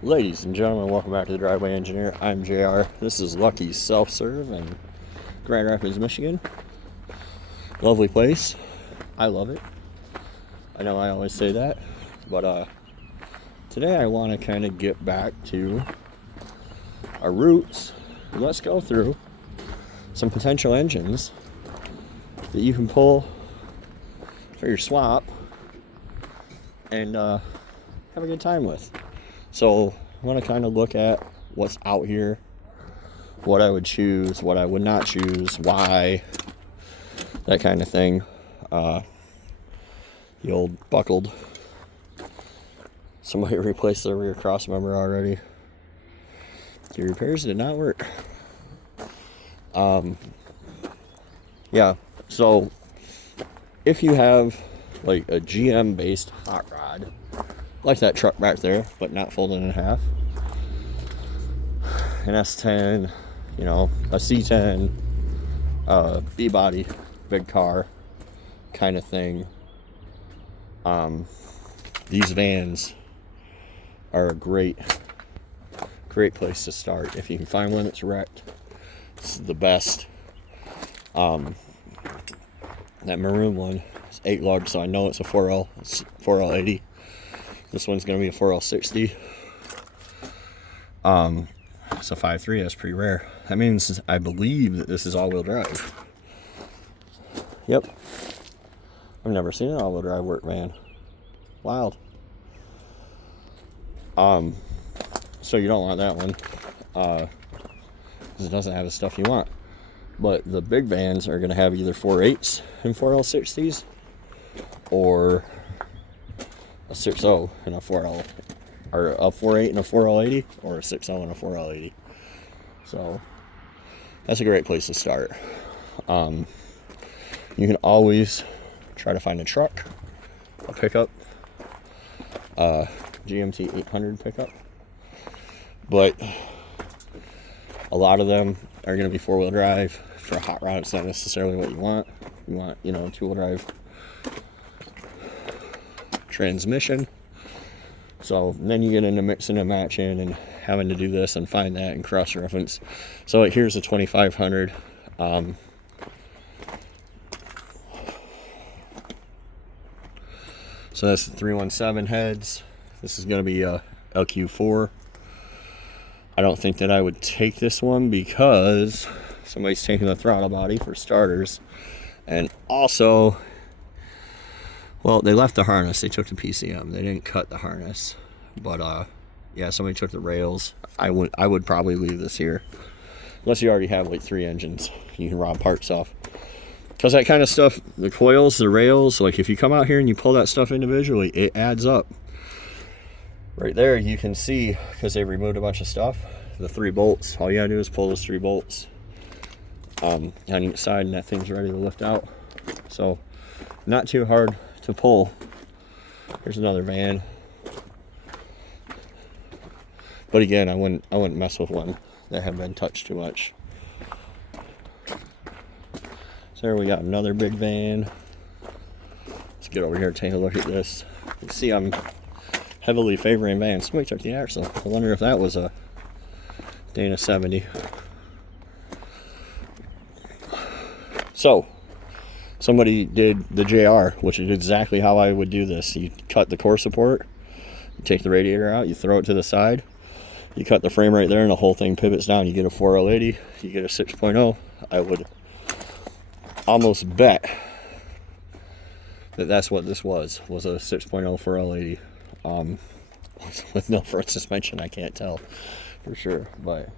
Ladies and gentlemen, welcome back to the Driveway Engineer. I'm JR. This is Lucky's Self-Serve in Grand Rapids, Michigan. Lovely place. I love it. I know I always say that, but today I want to kind of get back to our roots. Let's go through some potential engines that you can pull for your swap and have a good time with. So I want to kind of look at what's out here, what I would choose, what I would not choose, why, that kind of thing. The old buckled. Somebody replaced the rear cross member already. The repairs did not work. Yeah, so if you have like a GM based hot rod, like that truck back there, but not folded in half, an S10, a C10, B-body, big car kind of thing, these vans are a great place to start. If you can find one that's wrecked, this is the best. That maroon one is 8 lug, so I know it's a 4L. It's 4L80. This one's going to be a 4L60. It's a 5.3. That's pretty rare. That means I believe that this is all-wheel drive. Yep. I've never seen an all-wheel drive work van. Wild. So you don't want that one, because it doesn't have the stuff you want. But the big vans are going to have either 4.8s and 4L60s, or a 6.0 and a 4L, or a 4.8 and a 4L80, or a 6.0 and a 4L80. So that's a great place to start. You can always try to find a truck, a pickup, GMT 800 pickup, but a lot of them are going to be 4-wheel drive. For a hot rod, it's not necessarily what you want. You want, 2-wheel drive transmission. So then you get into mixing and matching and having to do this and find that and cross-reference. So here's a 2500. So that's the 317 heads. This is going to be a LQ4. I don't think that I would take this one because somebody's taking the throttle body for starters. And also, well, they left the harness. They took the PCM. They didn't cut the harness. But yeah, somebody took the rails. I would probably leave this here. Unless you already have like 3 engines. You can rob parts off. Because that kind of stuff, the coils, the rails, like if you come out here and you pull that stuff individually, it adds up. Right there you can see, because they removed a bunch of stuff, the 3 bolts. All you gotta do is pull those 3 bolts on each side, and that thing's ready to lift out. So not too hard to pull. Here's another van. But again, I wouldn't mess with one that had been touched too much. So there we got another big van. Let's get over here and take a look at this. You see I'm heavily favoring vans. Somebody took the axle. I wonder if that was a Dana 70. So somebody did the JR, which is exactly how I would do this. You cut the core support, you take the radiator out, you throw it to the side, you cut the frame right there, and the whole thing pivots down. You get a 4L80, you get a 6.0. I would almost bet that that's what this was a 6.0 4L80. With no front suspension, I can't tell for sure, but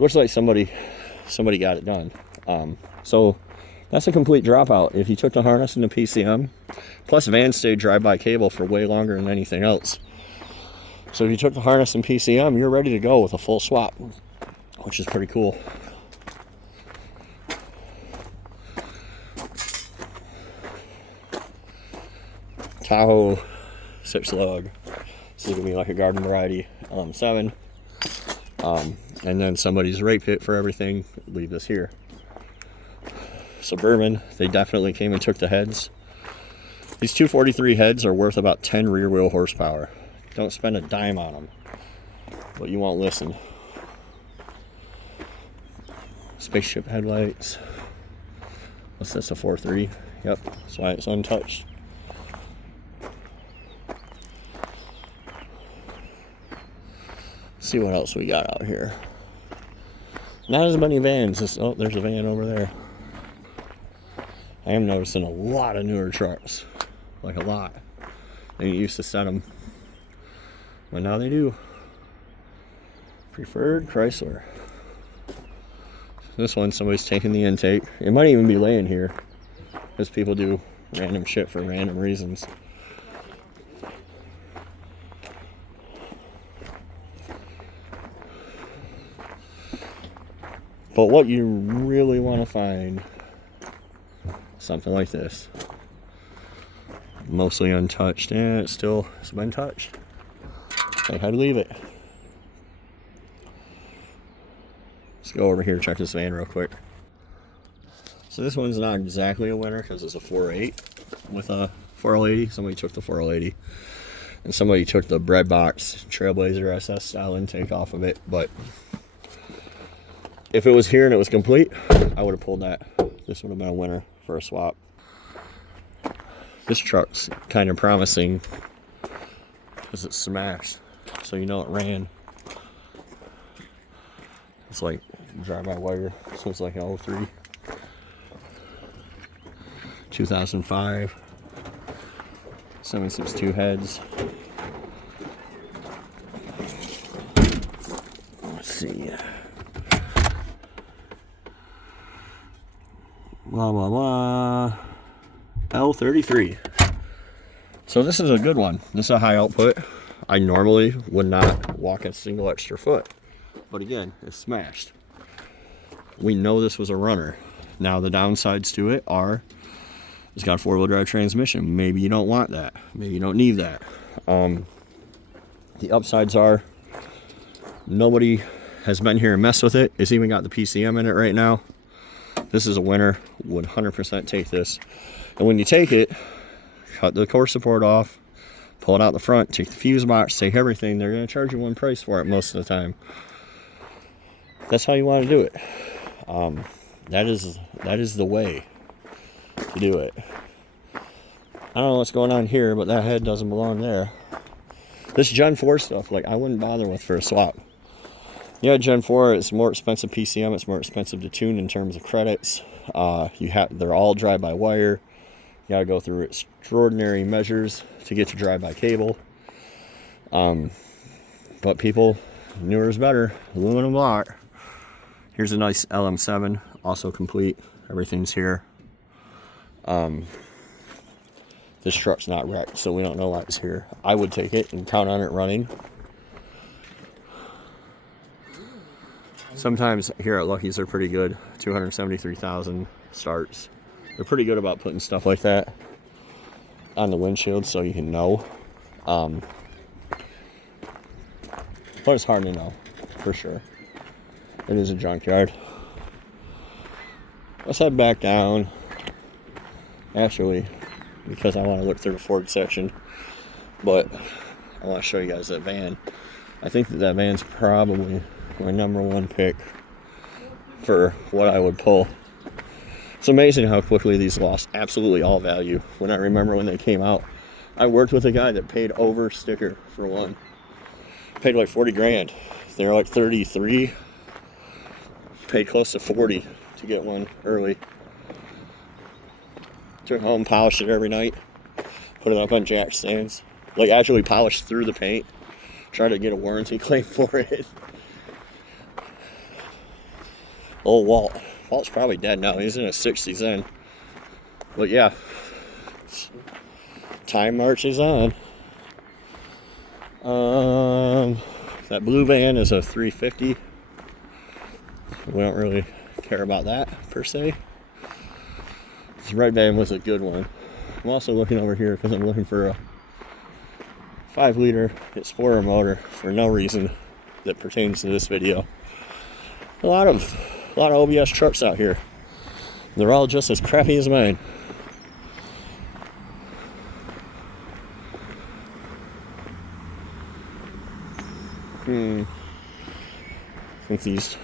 looks like somebody got it done. So that's a complete dropout. If you took the harness and the PCM, plus vans stay drive-by cable for way longer than anything else. So if you took the harness and PCM, you're ready to go with a full swap, which is pretty cool. Tahoe 6 lug. This is gonna be like a garden variety LM7. And then somebody's rate pit for everything. Leave this here. Suburban, they definitely came and took the heads. These 243 heads are worth about 10 rear wheel horsepower. Don't spend a dime on them. But you won't listen. Spaceship headlights. What's this, a 4.3? Yep, that's why it's untouched. Let's see what else we got out here. Not as many vans. Oh, there's a van over there. I am noticing a lot of newer trucks. Like a lot. They used to set them. But now they do. Preferred Chrysler. This one, somebody's taking the intake. It might even be laying here. Because people do random shit for random reasons. But what you really want to find, something like this. Mostly untouched, and it's been touched. I had to leave it. Let's go over here and check this van real quick. So this one's not exactly a winner because it's a 4.8 with a 4L80. Somebody took the 4L80, and somebody took the bread box Trailblazer SS style intake off of it. But if it was here and it was complete, I would have pulled that. This would have been a winner for a swap. This truck's kind of promising because it's smashed, so you know it ran. It's like drive-by-wire, so it's like an 03. 2005. 762 heads. Let's see. Blah, blah, blah. L33. So this is a good one. This is a high output. I normally would not walk a single extra foot. But again, it's smashed. We know this was a runner. Now the downsides to it are it's got a 4-wheel drive transmission. Maybe you don't want that. Maybe you don't need that. The upsides are nobody has been here and messed with it. It's even got the PCM in it right now. This is a winner. Would 100% take this. And when you take it, cut the core support off, pull it out the front, take the fuse box, take everything. They're going to charge you one price for it most of the time. That's how you want to do it. That is the way to do it. I don't know what's going on here, but that head doesn't belong there. This Gen 4 stuff, like, I wouldn't bother with for a swap. Yeah, Gen 4 is more expensive PCM. It's more expensive to tune in terms of credits. They're all drive-by-wire. You gotta go through extraordinary measures to get to drive-by-cable. But people, newer is better. Aluminum block. Here's a nice LM7, also complete. Everything's here. This truck's not wrecked, so we don't know why it's here. I would take it and count on it running. Sometimes here at Lucky's they're pretty good. 273,000 starts. They're pretty good about putting stuff like that on the windshield so you can know. But it's hard to know for sure. It is a junkyard. Let's head back down. Actually, because I want to look through the Ford section, but I want to show you guys that van. I think that van's probably my #1 pick for what I would pull. It's amazing how quickly these lost absolutely all value. When I remember when they came out, I worked with a guy that paid over sticker for one. Paid like 40 grand. They were like 33. Paid close to 40 to get one early. Took it home, polished it every night, put it up on jack stands. Like actually polished through the paint. Tried to get a warranty claim for it. Old Walt. Walt's probably dead now. He's in his 60s then. But yeah, time marches on. That blue van is a 350. We don't really care about that per se. This red van was a good one. I'm also looking over here because I'm looking for a 5-liter Explorer motor for no reason that pertains to this video. A lot of OBS trucks out here. They're all just as crappy as mine. I think these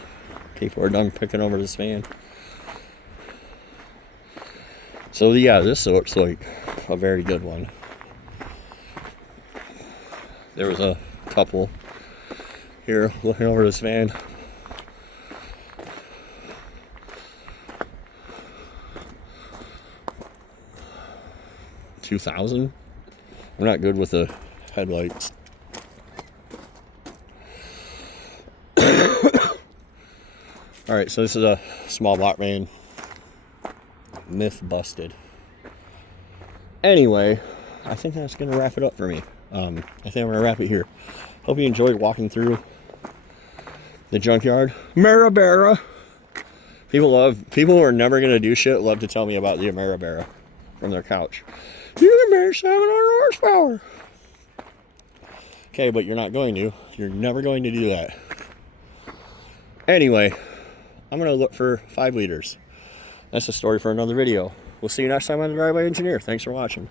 people are done picking over this van. So yeah, this looks like a very good one. There was a couple here looking over this van. $2,000. I'm not good with the headlights. Alright, so this is a small block van. Myth busted. Anyway, I think that's going to wrap it up for me. I think I'm going to wrap it here. Hope you enjoyed walking through the junkyard. Marabera. People who are never going to do shit love to tell me about the Marabera from their couch. You can make 700 horsepower. Okay, but you're not going to. You're never going to do that. Anyway, I'm going to look for 5 liters. That's a story for another video. We'll see you next time on the Driveway Engineer. Thanks for watching.